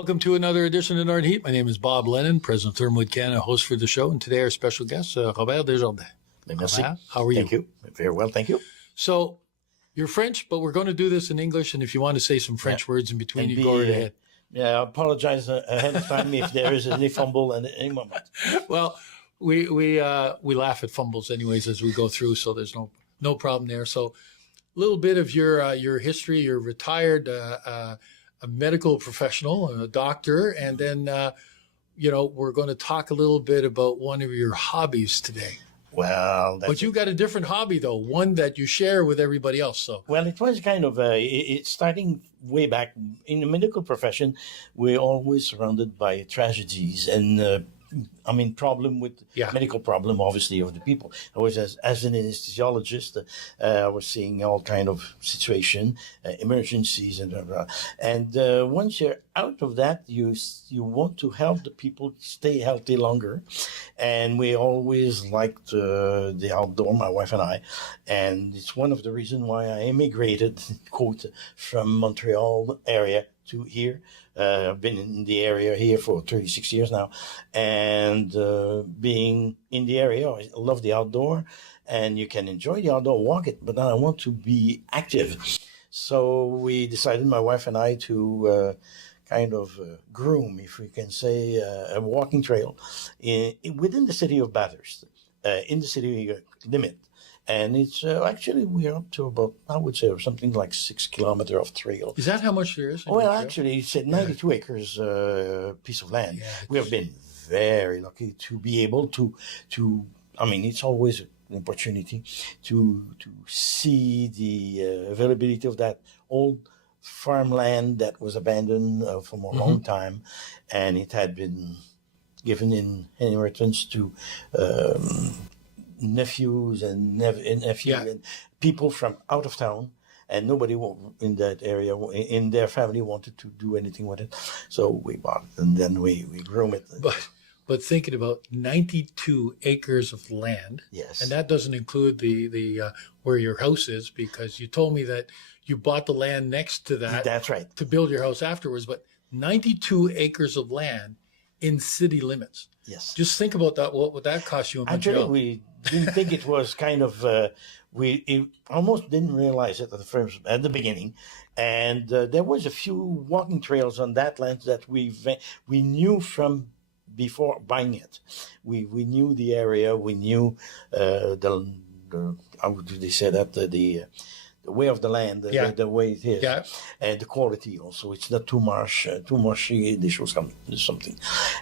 Welcome to another edition of Northern Heat. My name is Bob Lennon, President of ThermalWood Canada, host for the show. And today our special guest, Robert Desjardin. Merci. Robert, how are you? Thank you. Very well, thank you. So you're French, but we're going to do this in English. And if you want to say some French words in between, you go right ahead. Yeah, I apologize ahead of time if there is any fumble at any moment. Well, we laugh at fumbles anyways as we go through, so there's no problem there. So a little bit of your history. You're retired a medical professional, a doctor, and then we're going to talk a little bit about one of your hobbies today. Well, but you got a different hobby though, one that you share with everybody else. So well, it was kind of it's starting way back in the medical profession. We're always surrounded by tragedies and. Medical problem, obviously, of the people. I was, as an anesthesiologist, I was seeing all kind of situation, emergencies, and blah, blah. And once you're out of that, you want to help the people stay healthy longer. And we always liked the outdoor, my wife and I. And it's one of the reasons why I immigrated, quote, from Montreal area to here. I've been in the area here for 36 years now. And being in the area, I love the outdoor. And you can enjoy the outdoor, walk it, but then I want to be active. So we decided, my wife and I, to groom, if we can say, a walking trail within the city of Bathurst, in the city limit. And it's actually, we're up to about, I would say, something like 6 kilometers of trail. Is that how much there is? Well, actually, it's a 92 acres piece of land. Yeah, we have been very lucky to be able to. It's always an opportunity to see the availability of that old farmland that was abandoned for a long time, and it had been given in inheritance to nephews and and people from out of town, and nobody in that area in their family wanted to do anything with it, so we bought it and then we grew it. But thinking about 92 acres of land, yes, and that doesn't include the where your house is, because you told me that you bought the land next to that. That's right. To build your house afterwards, but 92 acres of land in city limits. Yes. Just think about that. What would that cost you in Montreal? Actually, we didn't think it was kind of, we almost didn't realize it at the beginning. And there was a few walking trails on that land that we knew from before buying it. We knew the area. We knew the how do they say that, the way of the land, the way it is, and the quality also. It's not too marshy. They show something,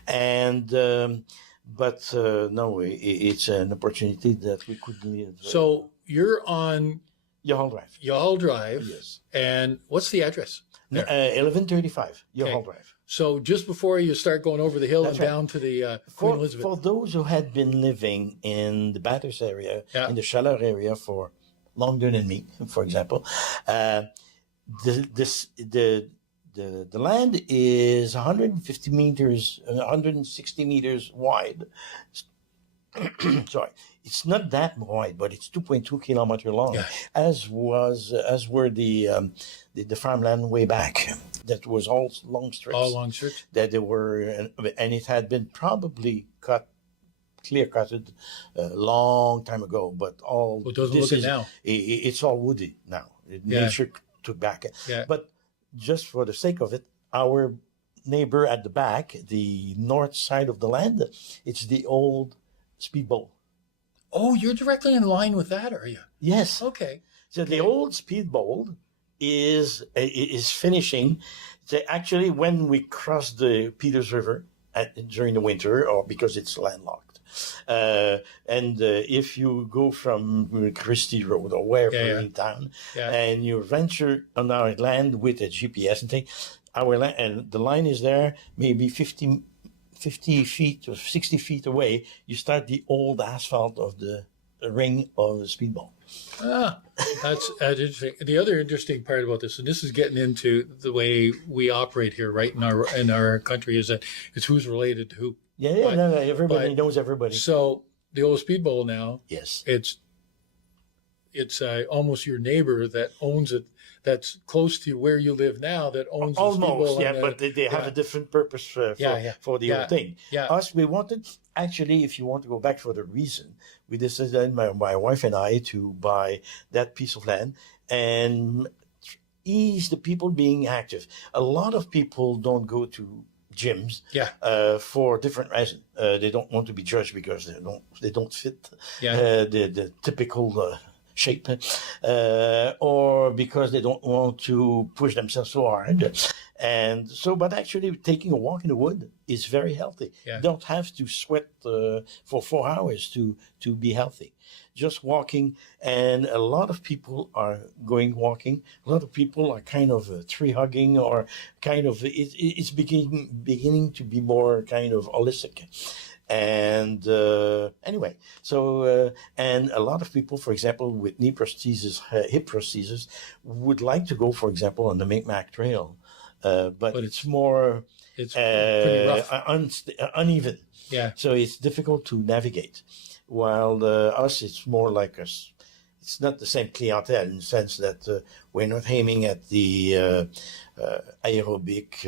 and but no, it's an opportunity that we could live. So you're on Youghall Drive. Youghall Drive, yes. And what's the address? 1135 Youghall Drive. So just before you start going over the hill and down to the Queen Elizabeth. For those who had been living in the Bathurst area, in the Chaleur area for longer than me, for example, the land is 150 meters, 160 meters wide. Sorry, it's not that wide, but it's 2.2 kilometers long, as were the farmland way back. That was all long strips. All long strips. That they were, and it had been probably clear-cutted a long time ago, but all... Well, it doesn't look it now. It's all woody now. Nature took back. Yeah. But just for the sake of it, our neighbor at the back, the north side of the land, it's the old speedboat. Oh, you're directly in line with that, are you? Yes. Okay. So the old speedboat is finishing. So actually, when we cross the Peters River during the winter, or because it's landlocked, and if you go from Christie Road or wherever in town, and you venture on our land with a GPS and things, our land, and the line is there, maybe 50 feet or 60 feet away, you start the old asphalt of the ring of the speedboat. That's interesting. The other interesting part about this, and this is getting into the way we operate here, right, in our country, is that it's who's related to who. Everybody knows everybody. So the old speedboat now, yes, it's it's almost your neighbor that owns it, that's close to where you live now, that owns the Almost, steeple. yeah, And, but they have a different purpose for the whole thing. Yeah. Us, we wanted, actually, if you want to go back for the reason, we decided, my wife and I, to buy that piece of land and ease the people being active. A lot of people don't go to gyms for different reasons. They don't want to be judged because they don't fit the typical shape, or because they don't want to push themselves so hard. And so, but actually taking a walk in the wood is very healthy. Yeah. You don't have to sweat for 4 hours to be healthy. Just walking, and a lot of people are going walking. A lot of people are kind of tree hugging, or kind of, it's beginning to be more kind of holistic. And anyway, so and a lot of people, for example, with knee prosthesis, hip prosthesis, would like to go, for example, on the Micmac Trail, but it's more pretty rough, uneven. Yeah. So it's difficult to navigate. While us, it's more like us. It's not the same clientele in the sense that we're not aiming at the aerobic,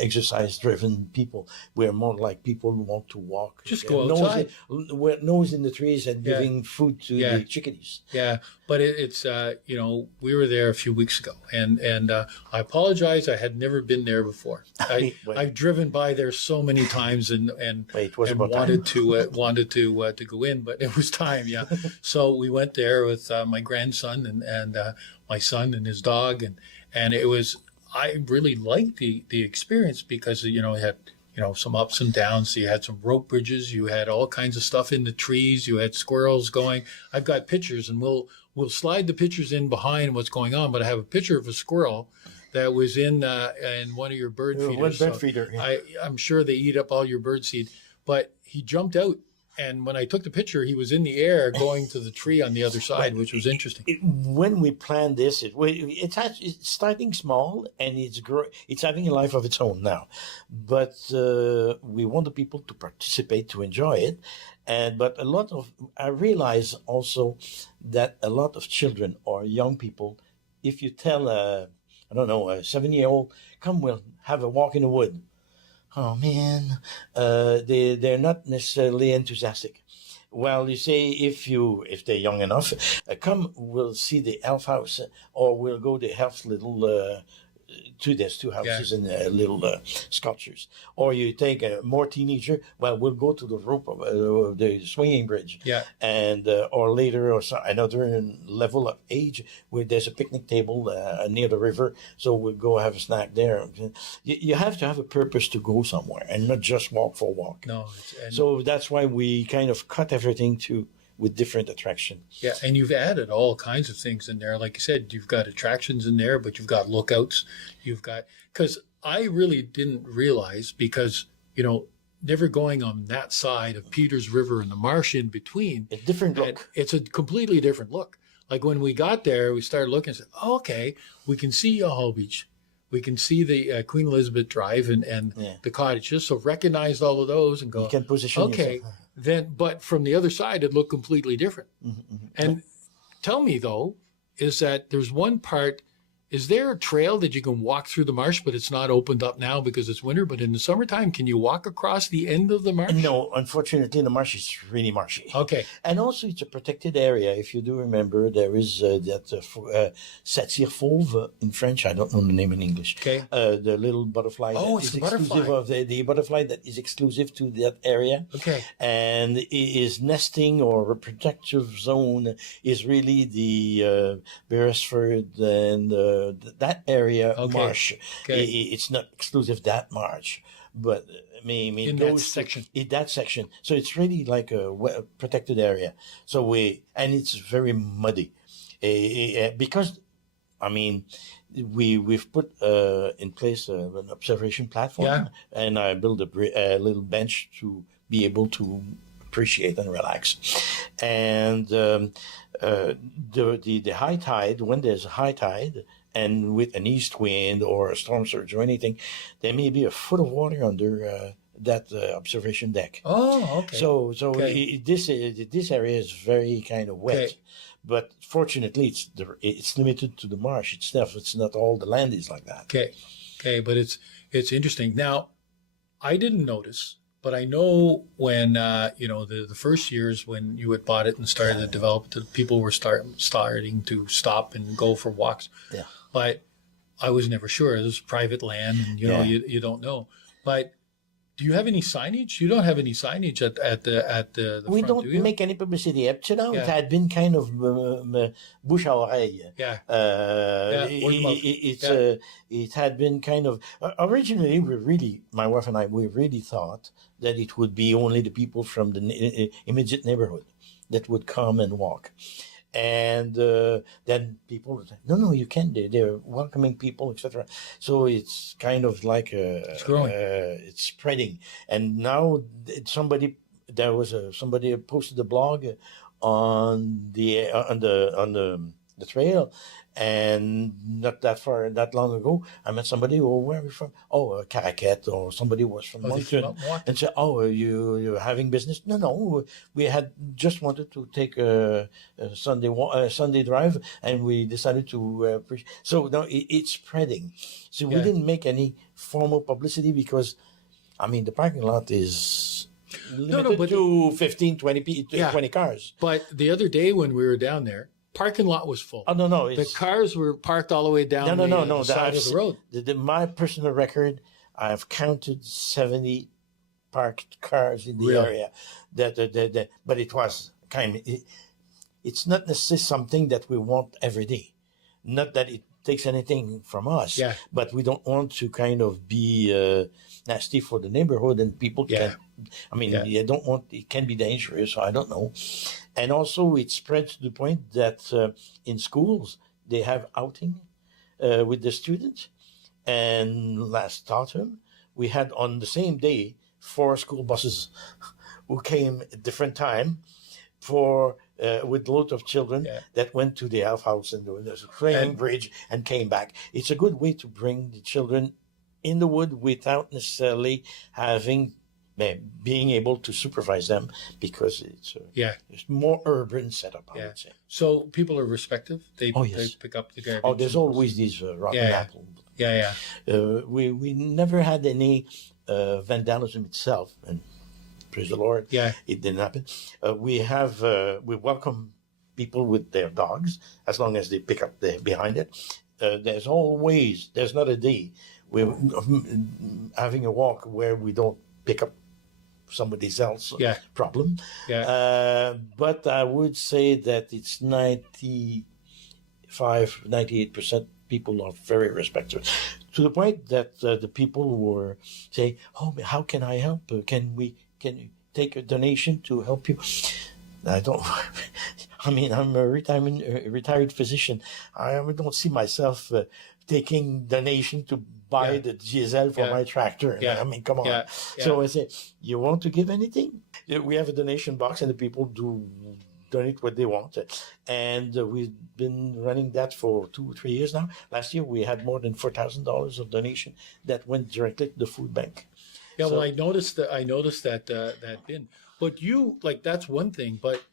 exercise-driven people. We're more like people who want to walk. Just go outside. Nose in the trees and giving food to the chickadees. Yeah, but it's we were there a few weeks ago, and I apologize. I had never been there before. I've driven by there so many times and wanted to go in, but it was time. Yeah, so we went there with my grandson and my son and his dog, and it was. I really liked the experience because it had some ups and downs. So you had some rope bridges, you had all kinds of stuff in the trees, you had squirrels going. I've got pictures, and we'll slide the pictures in behind what's going on. But I have a picture of a squirrel that was in one of your bird feeders. One bird feeder. Yeah. I'm sure they eat up all your bird seed, but he jumped out. And when I took the picture, he was in the air going to the tree on the other side, which was interesting. When we planned this, it's starting small, and it's having a life of its own now. But we want the people to participate, to enjoy it. But I realize also that a lot of children or young people, if you tell a 7-year-old, come, we'll have a walk in the wood. Oh man, they're not necessarily enthusiastic. Well, you say if they're young enough, come, we'll see the elf house, or we'll go to elf's little. There's two houses and little sculptures. Or you take a more teenager. Well, we'll go to the rope of the swinging bridge. Yeah. And or later, or another level of age where there's a picnic table near the river. So we'll go have a snack there. You have to have a purpose to go somewhere and not just walk for a walk. No. So that's why we kind of cut everything with different attraction. Yeah, and you've added all kinds of things in there. Like you said, you've got attractions in there, but you've got lookouts. Because I really didn't realize, because, never going on that side of Peters River and the marsh in between. A different look. It's a completely different look. Like when we got there, we started looking and said, oh, okay, we can see Youghall Beach. We can see the Queen Elizabeth Drive and the cottages. So recognized all of those and go, you can position yourself. But from the other side, it looked completely different. Mm-hmm. And tell me, though, is that there's one part, is there a trail that you can walk through the marsh, but it's not opened up now because it's winter, but in the summertime, can you walk across the end of the marsh? No, unfortunately, the marsh is really marshy. Okay. And also, it's a protected area. If you do remember, there is that Satyr Fauve in French. I don't know the name in English. Okay. The little butterfly. Oh, it's a butterfly. The butterfly that is exclusive to that area. Okay. And is nesting or a protective zone is really the Beresford and that area marsh. Okay. It's not exclusive that marsh, but in that section. In that section. So it's really like a protected area. So and it's very muddy, because we've put in place an observation platform, and I built a little bench to be able to appreciate and relax. And the high tide, when there's a high tide, and with an east wind or a storm surge or anything, there may be a foot of water under that observation deck. Oh, okay. So this area is very kind of wet. Okay. But fortunately, it's limited to the marsh itself. It's not all the land is like that. Okay, but it's interesting. Now, I didn't notice, but I know when the first years when you had bought it and started to develop it, people were starting to stop and go for walks. Yeah. But I was never sure. It was private land, and you don't know. But do you have any signage? You don't have any signage at the We front, don't do you? make any publicity. Up to now, it Yeah. had been kind of bouche à oreille. Yeah. Word of mouth. It had been kind of originally. My wife and I, we really thought that it would be only the people from the immediate neighborhood that would come and walk. And then people would say, no, you can't. They're welcoming people, etc. So it's kind of like It's growing. it's spreading. And now somebody posted a blog on the trail, and not that long ago, I met somebody. Oh, where are you from? Oh, Caraquette, or somebody was from Moncton, and said, "Oh, you're having business?" No, we had just wanted to take a Sunday drive, and we decided to. So now it's spreading. So we didn't make any formal publicity because, I mean, the parking lot is limited to 15, 20 cars. But the other day when we were down there, parking lot was full. Oh, no. The cars were parked all the way down the side of the road. My personal record, I've counted 70 parked cars in the area. But it was it's not necessarily something that we want every day. Not that it takes anything from us, but we don't want to kind of be nasty for the neighborhood, and people can. I mean, you don't want. It can be dangerous. I don't know. And also, it spreads to the point that in schools they have outing with the students. And last autumn, we had on the same day 4 school buses who came at different time with loads of children that went to the Elf House and the Crane Bridge and came back. It's a good way to bring the children in the wood without necessarily being able to supervise them, because it's more urban setup, I would say. So people are respectful. They pick up the garbage. Oh, there's always these rotten apple. We never had any vandalism itself, and praise the Lord, it didn't happen. We welcome people with their dogs as long as they pick up behind it. There's not a day we're having a walk where we don't pick up somebody else's problem. But I would say that it's 98% people are very respectful, to the point that the people were saying, "Oh, how can I help? Can you take a donation to help you?" I don't. I mean, I'm a retired physician. I don't see myself taking donation to buy the diesel for my tractor. I mean, come on. So I say, you want to give anything? We have a donation box, and the people do donate what they want. And we've been running that for 2 or 3 years now. Last year, we had more than $4,000 of donation that went directly to the food bank. Yeah, so, well, I noticed that bin. But that's one thing. But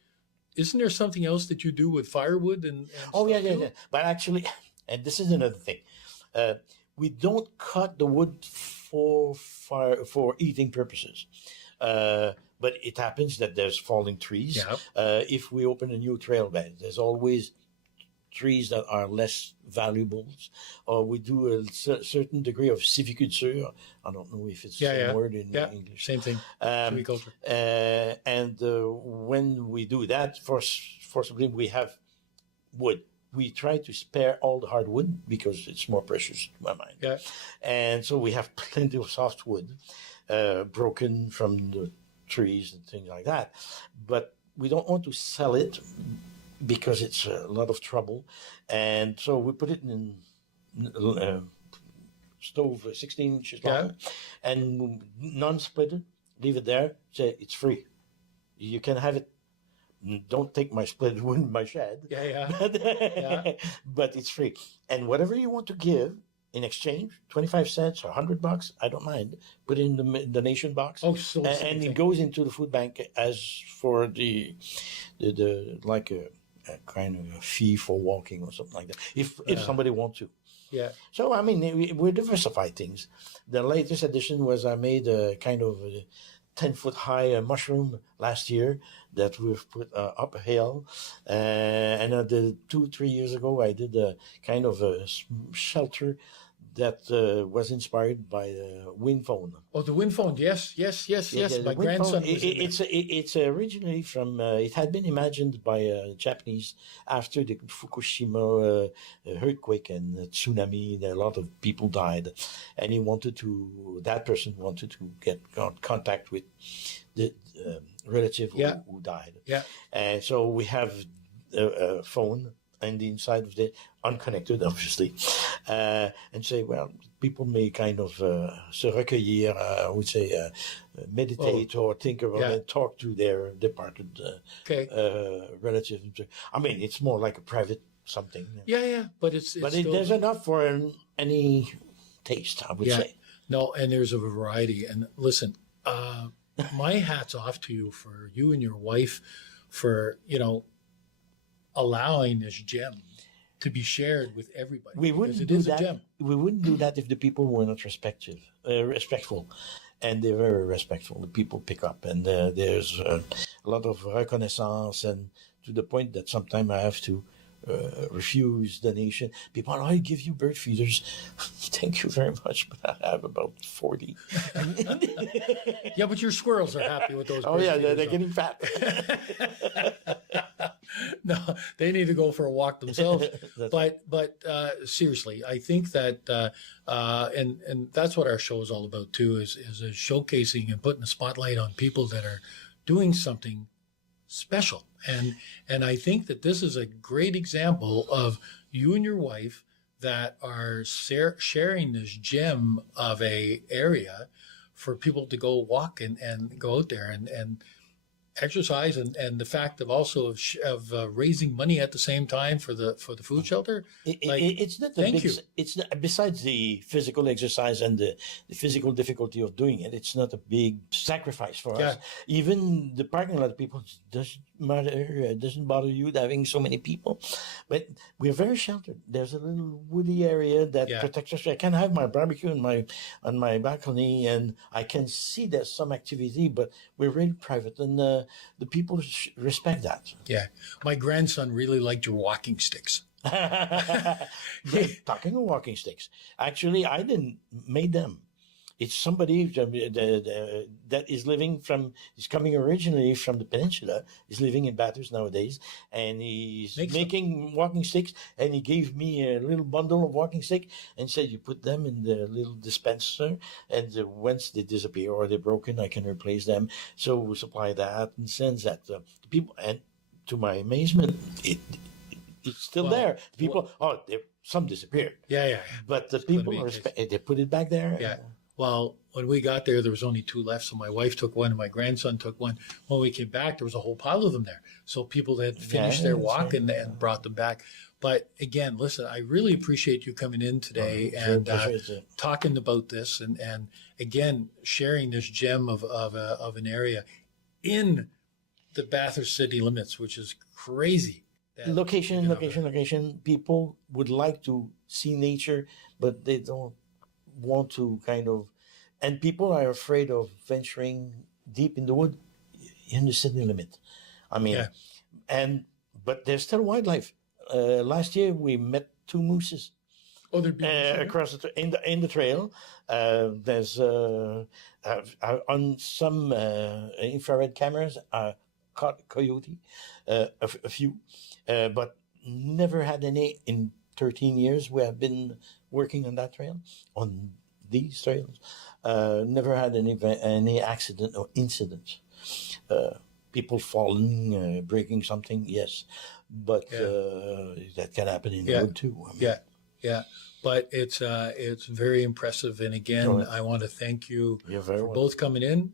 isn't there something else that you do with firewood and yeah. But actually, and this is another thing. We don't cut the wood for eating purposes. But it happens that there's falling trees. If we open a new trail bed, there's always trees that are less valuable. Or we do a certain degree of civiculture. I don't know if it's the same word in English. Same thing. Civiculture. And when we do that, forcibly we have wood. We try to spare all the hardwood because it's more precious to my mind. And so we have plenty of softwood broken from the trees and things like that. But we don't want to sell it because it's a lot of trouble. And so we put it in stove 16 inches long and non-splitted, leave it there, say it's free. You can have it. Don't take my split wood in my shed. But it's free. And whatever you want to give in exchange, 25 cents or $100, I don't mind. Put it in the donation box. Oh, so and it goes into the food bank as for the like a kind of a fee for walking or something like that, if somebody wants to. Yeah. So, I mean, we diversify things. The latest addition was I made a kind of a 10-foot high mushroom last year that we've put up a hill. And 2-3 years ago, I did a kind of a shelter that was inspired by wind phone. Oh, the wind phone. Yes. The My wind grandson phone, was in there. it's originally from, it had been imagined by Japanese after the Fukushima earthquake and tsunami. A lot of people died. And that person wanted to get contact with the relative who died. Yeah. And so we have a phone and the inside of the unconnected, obviously, and say, well, people may kind of se recueillir, I would say, meditate or think about it, talk to their departed relative. I mean, it's more like a private something. Yeah, but there's enough for any taste, I would say. No, and there's a variety. And listen, my hat's off to you for you and your wife for, allowing this gem to be shared with everybody. We wouldn't do that. We wouldn't do that if the people were not respectful, and they're very respectful. The people pick up, and there's a lot of reconnaissance, and to the point that sometimes I have to refuse donation. People, I give you bird feeders. Thank you very much, but I have about 40. Yeah, but your squirrels are happy with those. Oh yeah, they're getting fat. No, they need to go for a walk themselves. But seriously, I think that and that's what our show is all about too, is showcasing and putting a spotlight on people that are doing something special. And I think that this is a great example of you and your wife that are sharing this gem of a area for people to go walk and go out there and exercise, and the fact of also of raising money at the same time for the food shelter. It's not thank you. It's not, besides the physical exercise and the physical difficulty of doing it. It's not a big sacrifice for us. Even the parking lot people doesn't matter. It doesn't bother you having so many people, but we're very sheltered. There's a little woody area that protects us. I can have my barbecue on my balcony, and I can see there's some activity, but we're really private, and the people respect that. Yeah. My grandson really liked your walking sticks. Talking of walking sticks, actually, I didn't make them. It's somebody that is coming originally from the peninsula, is living in Bathurst nowadays, and he's making walking sticks, and he gave me a little bundle of walking stick and said, you put them in the little dispenser, and once they disappear or they're broken, I can replace them. So we supply that and sends that to people, and to my amazement, it's still there. People, some disappeared. Yeah. But the people they put it back there. Yeah. Well, when we got there was only 2 left, so my wife took one and my grandson took one. When we came back, there was a whole pile of them there. So people had finished their walk and brought them back. But again, listen, I really appreciate you coming in today and talking about this and again, sharing this gem of an area in the Bathurst city limits, which is crazy. Location. People would like to see nature, but they don't want to and people are afraid of venturing deep in the wood in the city limit. I mean, but there's still wildlife. Last year we met 2 mooses. Oh, they're beautiful. Across in the trail. There's on some infrared cameras caught coyote, a few, but never had any in 13 years we have been working on that trail, on these trails. Never had any accident or incidents. People falling, breaking something, yes, but that can happen in the road too. I mean, yeah. But it's very impressive, and again, I want to thank you for both coming in.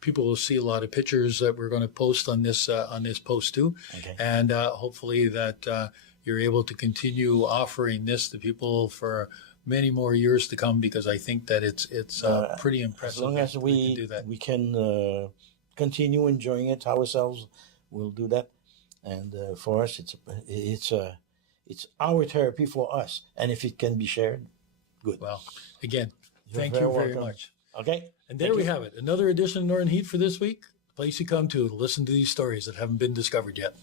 People will see a lot of pictures that we're going to post on this post too, and hopefully that you're able to continue offering this to people for many more years to come, because I think that it's pretty impressive. As long as we can continue enjoying it ourselves, we'll do that. and for us, it's our therapy for us. And if it can be shared, good. Well, again, You're thank you very welcome. much. Okay. And there we have it. Another edition of Northern Heat for this week. The place you come to listen to these stories that haven't been discovered yet.